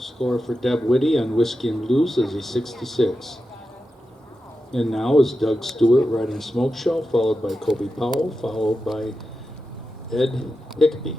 Score for Deb Whitty on Whiskey and Blues is a 66. And now is Doug Stewart riding Smoke Show, followed by Kobe Powell, followed by Ed Hickby.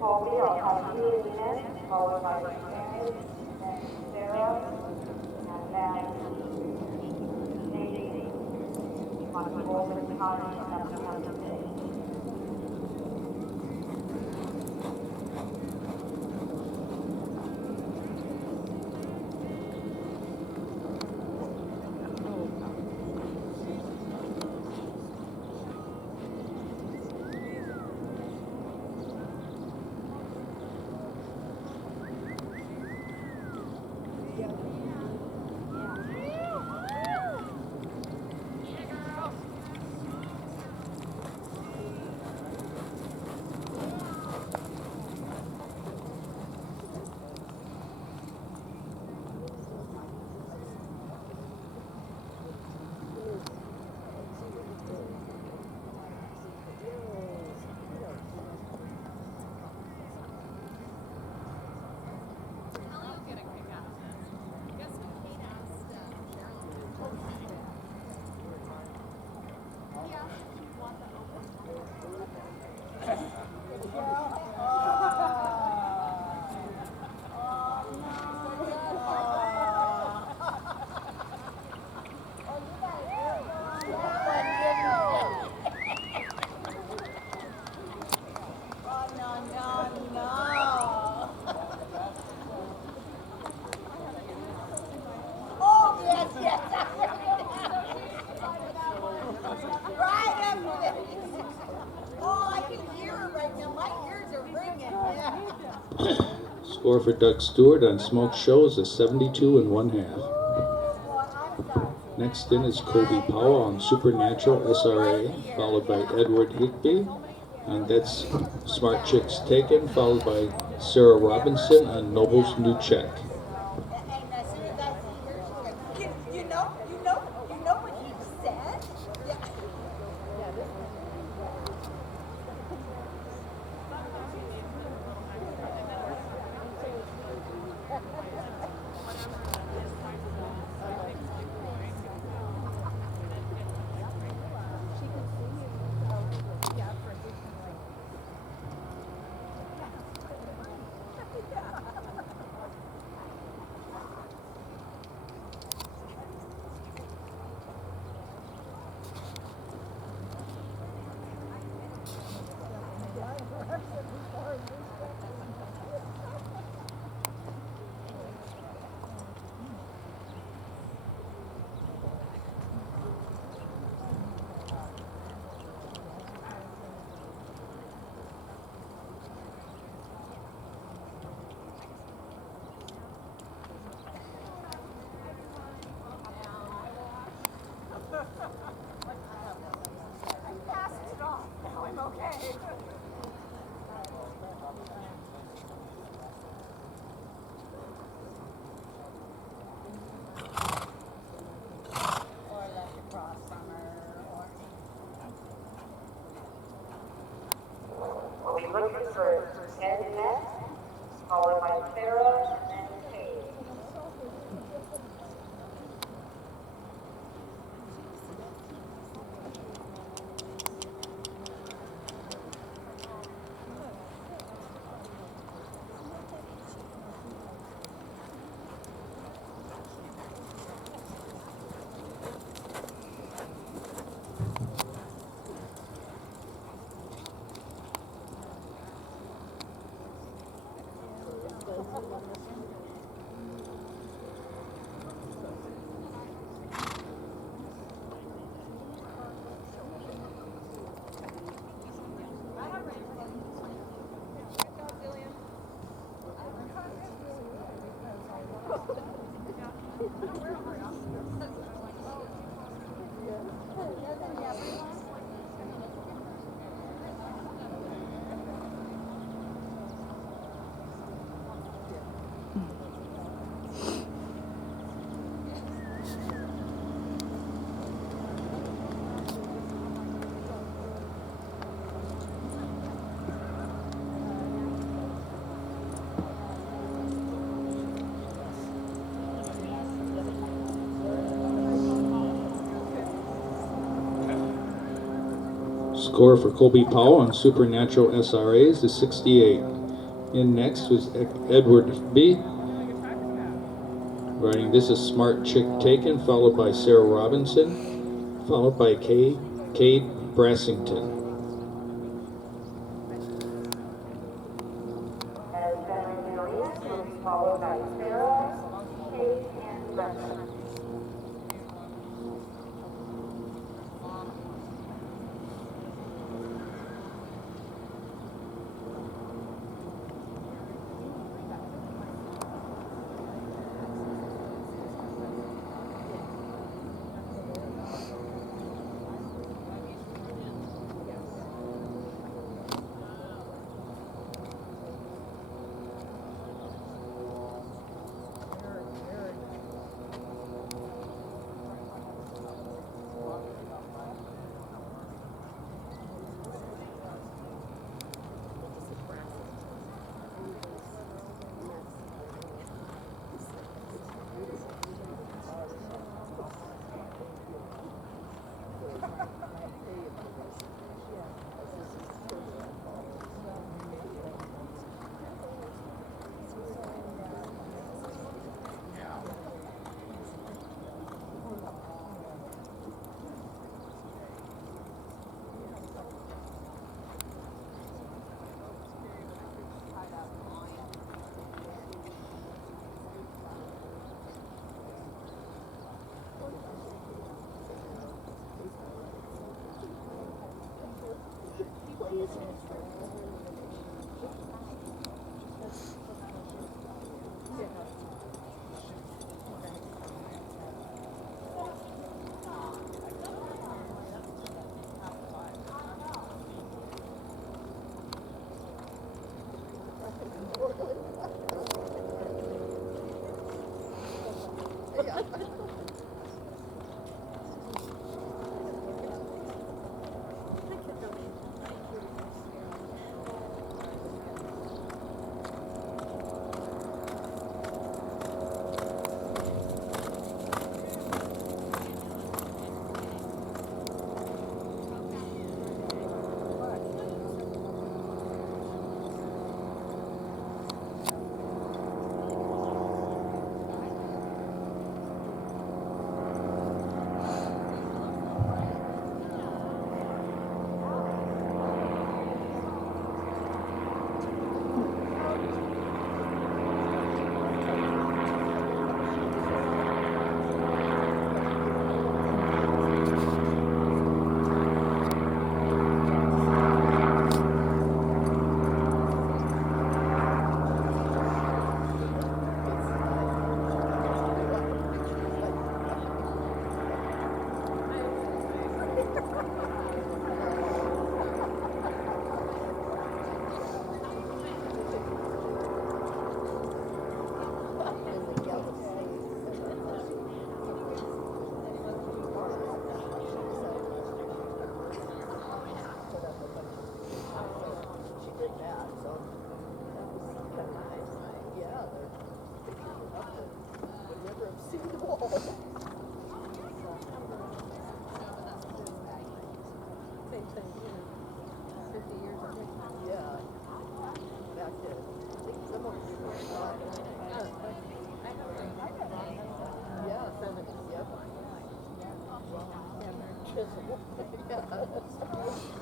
Colby, I'll have you in minutes, followed by Mary, then Sarah, and then Katie, on Golden Cottage, and then one today. Score for Doug Stewart on Smoke Show is a 72 and 1/2. Next in is Kobe Powell on Supernatural SRA, followed by Edward Hickby, and that's Smart Chicks Taken, followed by Sarah Robinson on Noble's New Check. You know what he said? Yeah. We'll be looking for Ed next, followed by Sarah, and then Katie. Score for Colby Powell on Supernatural SRAs is 68. In next was Edward B. Riding This Is Smart Chick Taken, followed by Sarah Robinson, followed by Cade Brassington. As Veteran Julius will be followed by Sarah, Kate, and Brenda.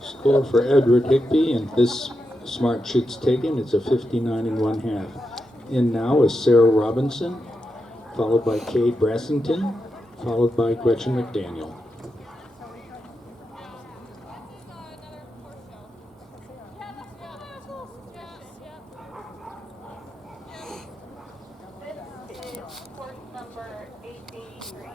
Score for Edward Higbee and This Smart Chicks Taken, it's a 59 1/2. In now is Sarah Robinson, followed by Cade Brassington, followed by Gretchen McDaniel. This is course number 883.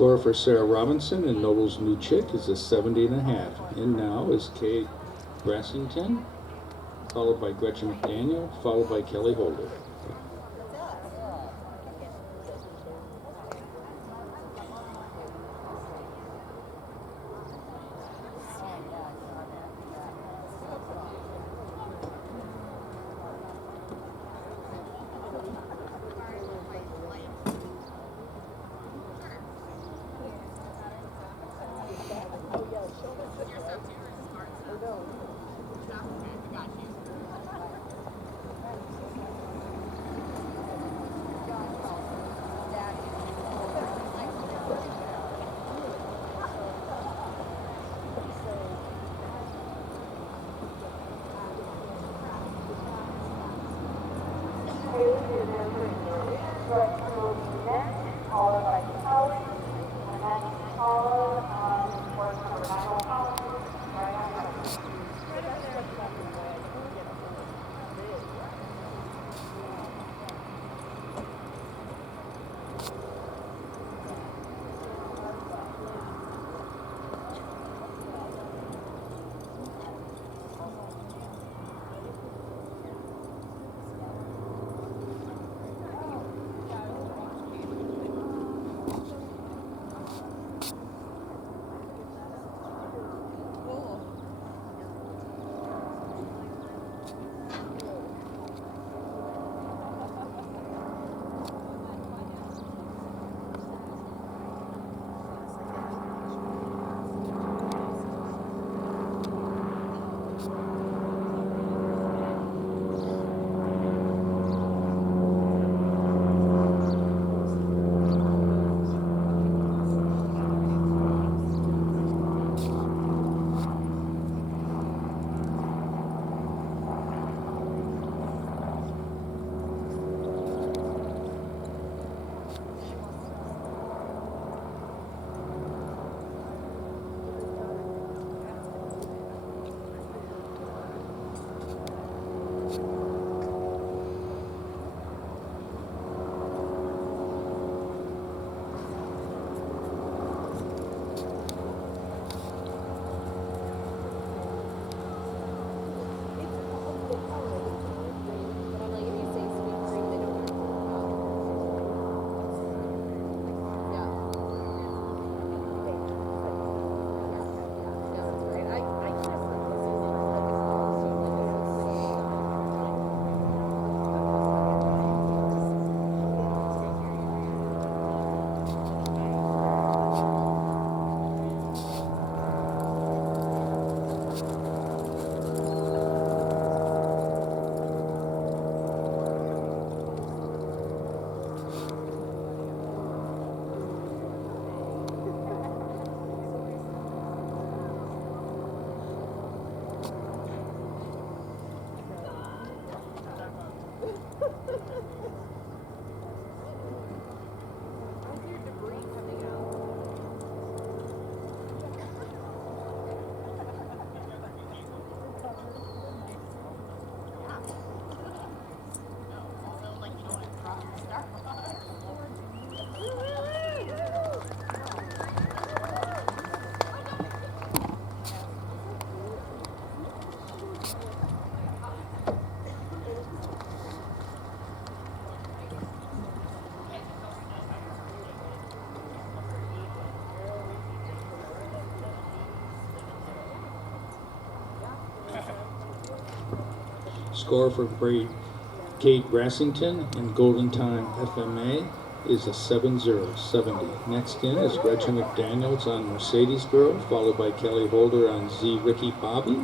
Score for Sarah Robinson and Noble's New Chick is a 70.5. In now is Kate Brassington, followed by Gretchen McDaniel, followed by Kelly Holder. Followed by Kelly, and then followed for number 905, right after. Score for Kate Brassington and Golden Time FMA is a 70. Next in is Gretchen McDaniels on Mercedes Girl, followed by Kelly Holder on Z Ricky Bobby,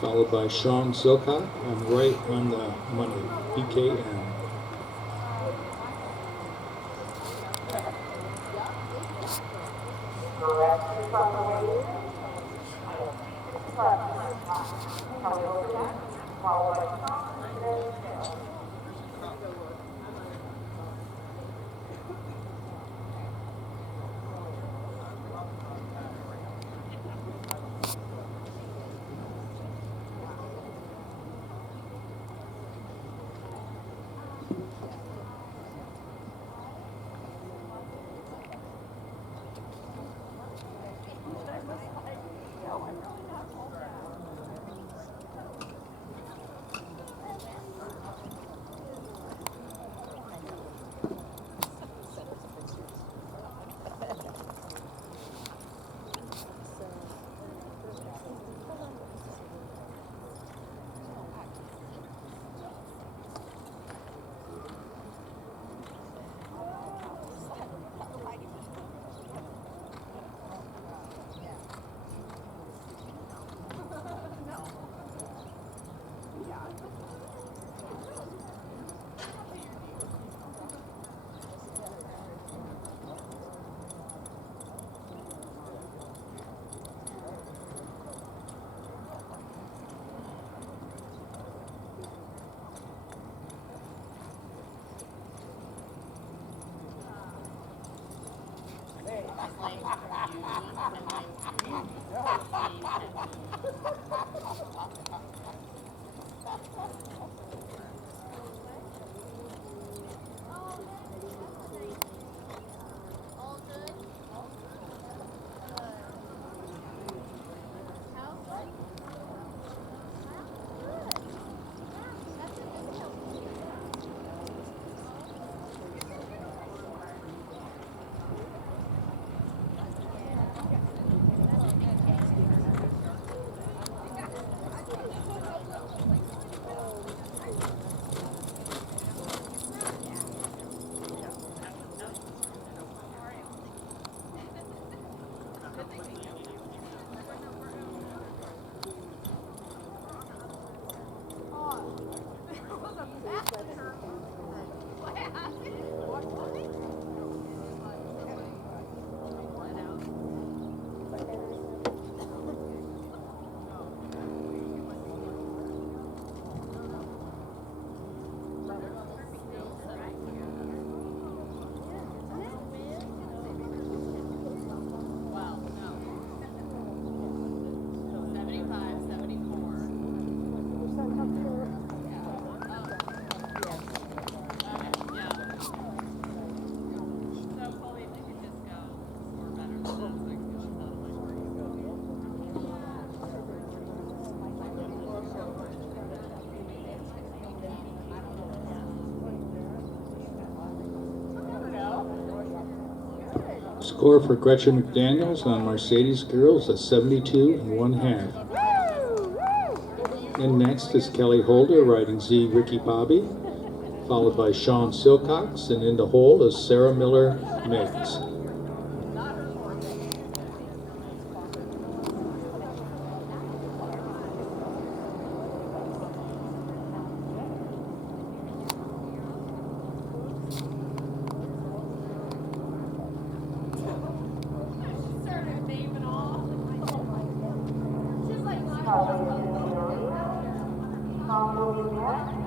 followed by Sean Silcock on Right on the Money, BKM. Directions on the way. Kelly Holder, followed by Sean, and then Sarah. Score for Gretchen McDaniels on Mercedes Girls, a 72 1/2. And next is Kelly Holder riding Z Ricky Bobby, followed by Sean Silcox, and in the hole is Sarah Miller Miggs.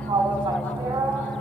Followed by Sarah.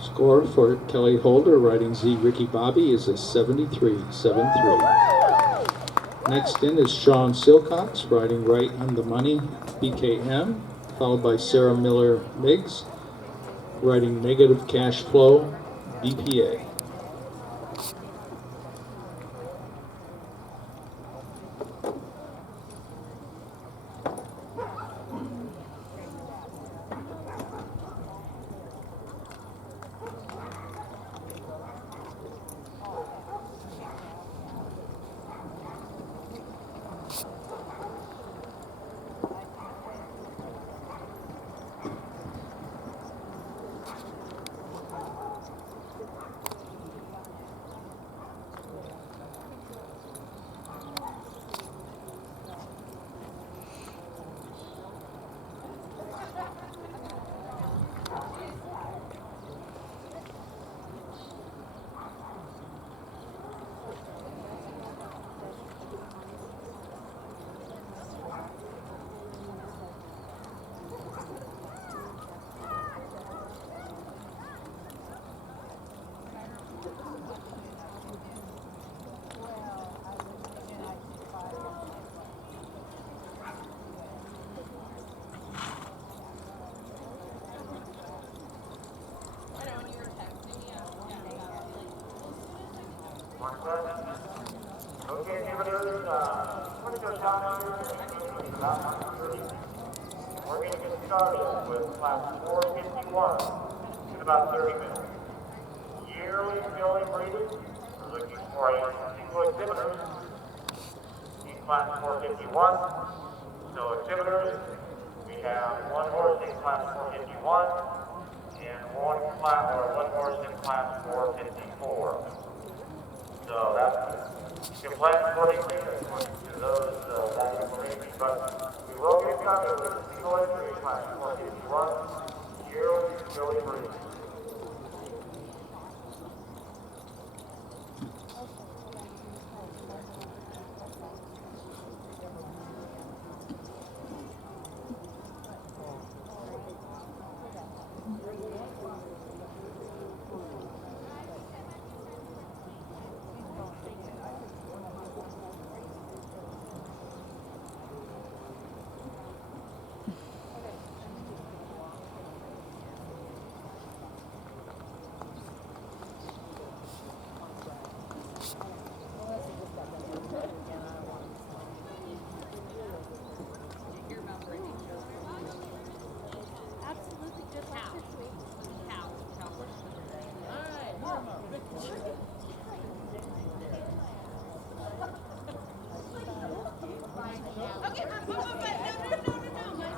Score for Kelly Holder riding Z Ricky Bobby is a 73 7/3. Next in is Sean Silcox riding Right on the Money BKM, followed by Sarah Miller Miggs riding Negative Cash Flow BPA. Okay, neighbors, 20 goes down here. We're going to get started with class 451 in about 30 minutes. Yearly filling breeding, we're looking for a single exhibitors in class 451. So exhibitors, we have one horse in class 451 and one horse in class 454. So you can plan accordingly to those that information, but we will get started with a single entry in class 451, yearly filling breeding.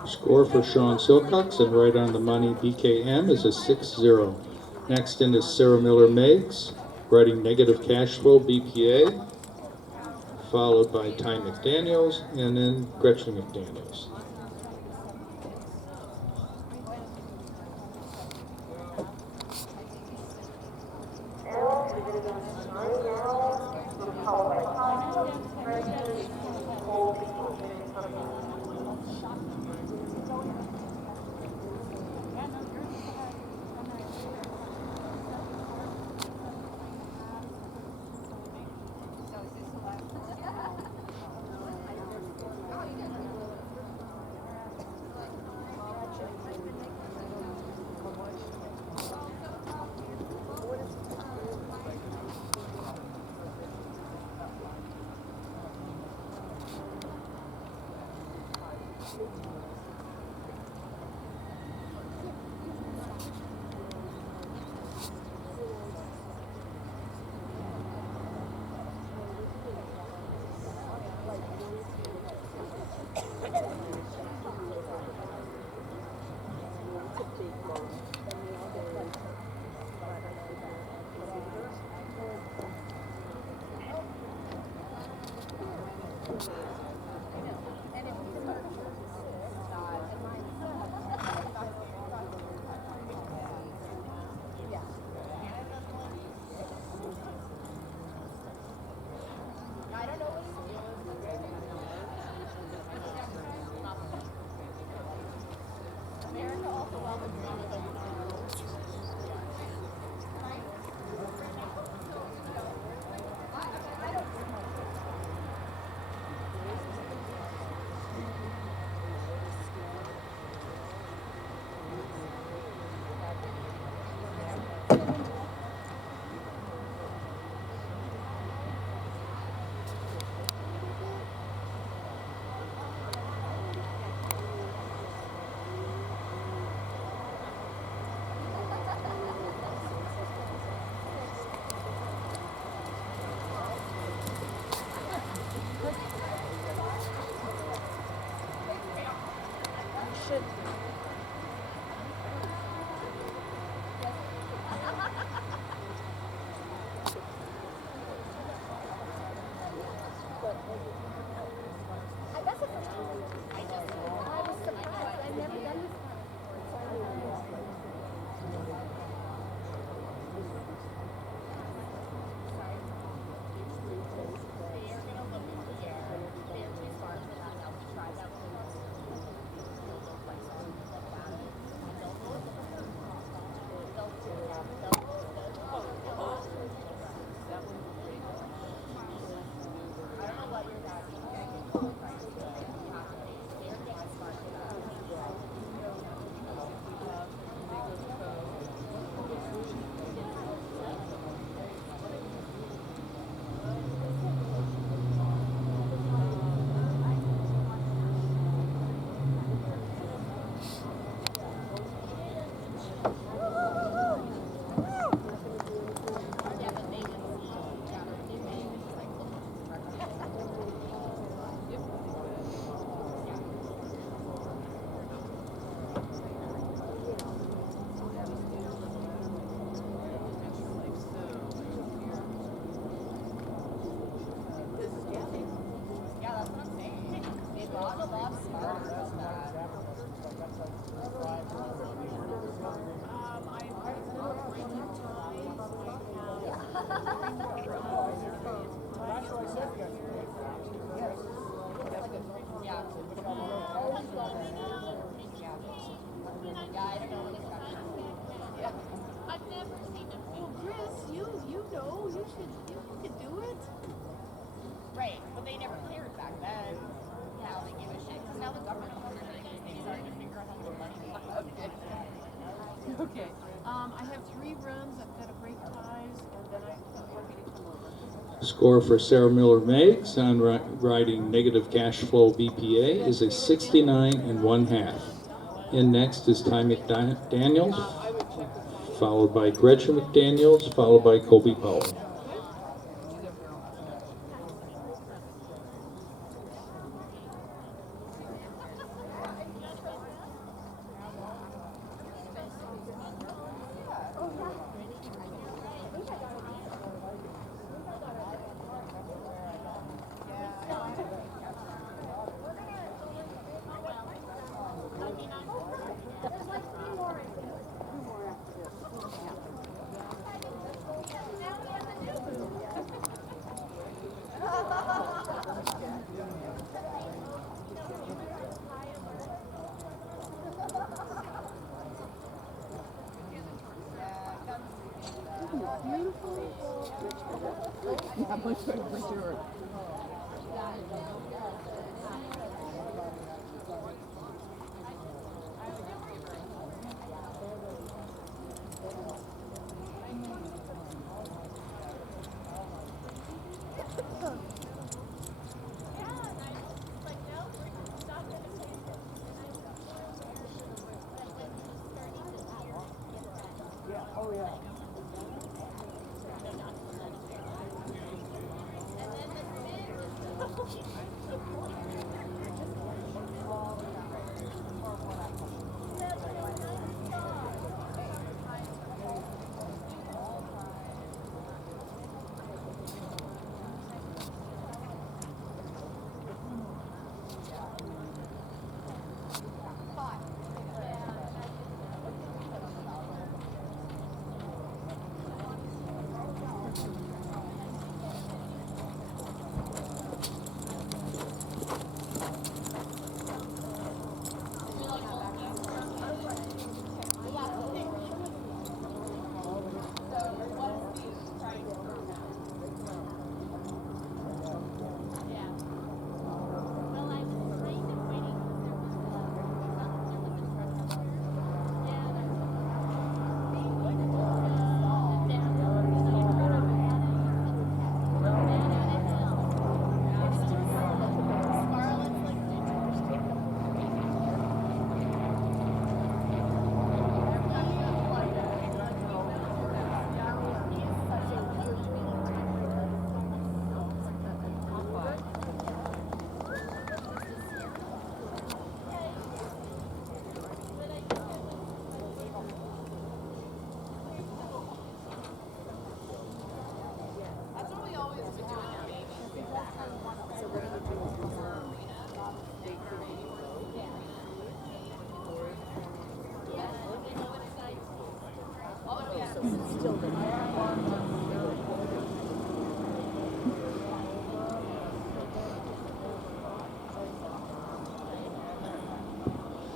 Score for Sean Silcox and right on the money BKM is a 6-0. Next in is Sarah Miller Meggs, riding negative cash flow BPA, followed by Ty McDaniels and then Gretchen McDaniels. Arrow, division 3 arrows, followed by Thomas, Gretchen, Colby, and Cookie. I have 3 runs, I've got to break ties, and then I'm working to come over. Score for Sarah Miller Meggs on riding negative cash flow BPA is a 69 and 1/2. In next is Ty McDaniels, followed by Gretchen McDaniels, followed by Kobe Powell.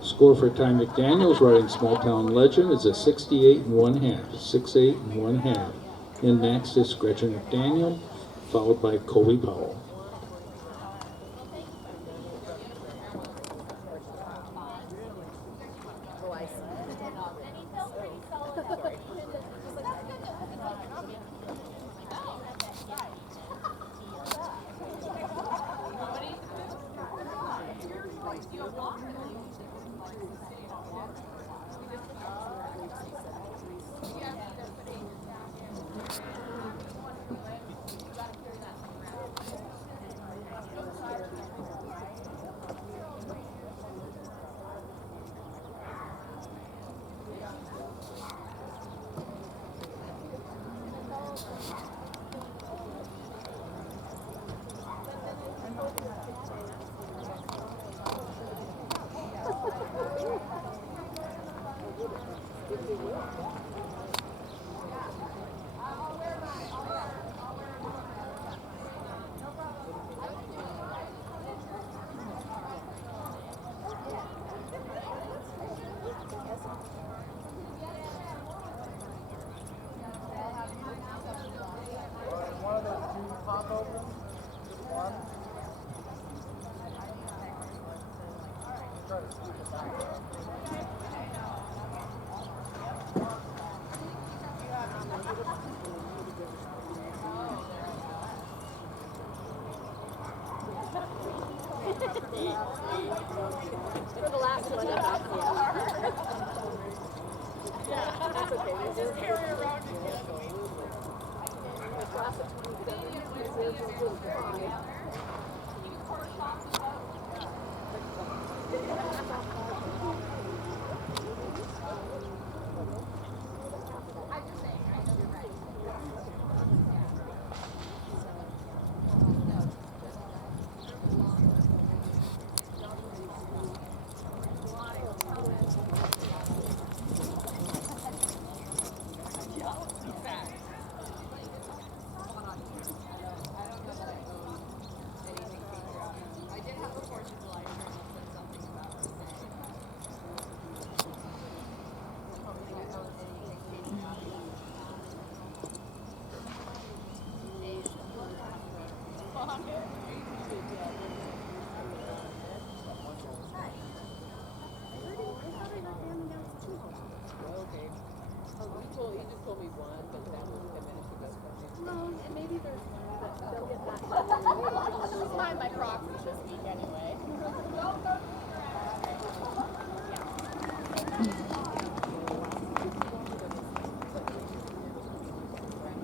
Score for Ty McDaniels riding Small Town Legend is a 68 and 1/2. 68 and 1/2. In next is Gretchen McDaniel, followed by Colby Powell. For the last one, it's up to you. Yeah, that's okay. They just carry around again. The class of 27 is fine. Find my property this week anyway.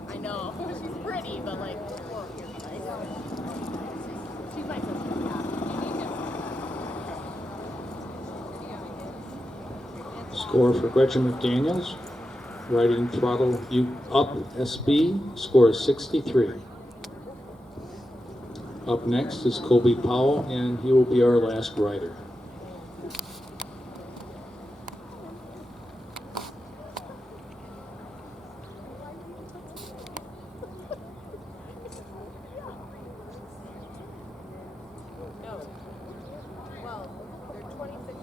I know. She's pretty, but like, she's my sister. Score for Gretchen McDaniels, riding Throttle You Up SB, score is 63. Up next is Kobe Powell, and he will be our last rider. No. Well, they're 26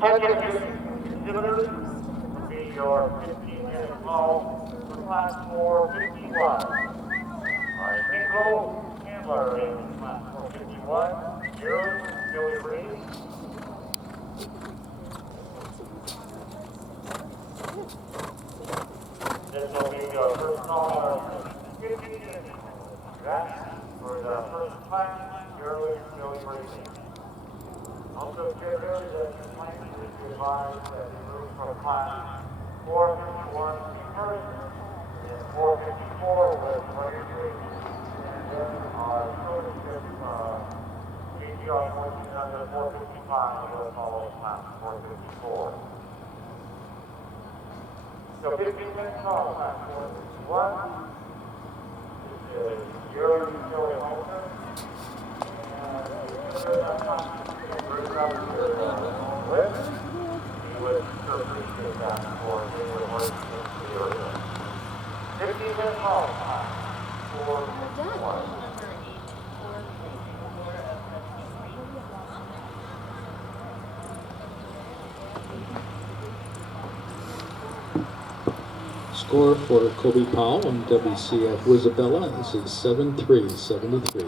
of the Exhibitors will be your 15-minute call for class 451. Our single handler in class 451, Gerald Billy Reed. This will be your first call on our 15 minutes. That for the first class, Gerald Billy Reed. Also, Gerald, that your plan is to advise that you move from class 451 first, and 454 with Larry and then our shortest trip, AGR 14 under 455 will follow class 454. So 15-minute call, class 451. This is Gerald Billy Holter. Score for Kobe Powell and WCF Isabella is a 7-3, 73.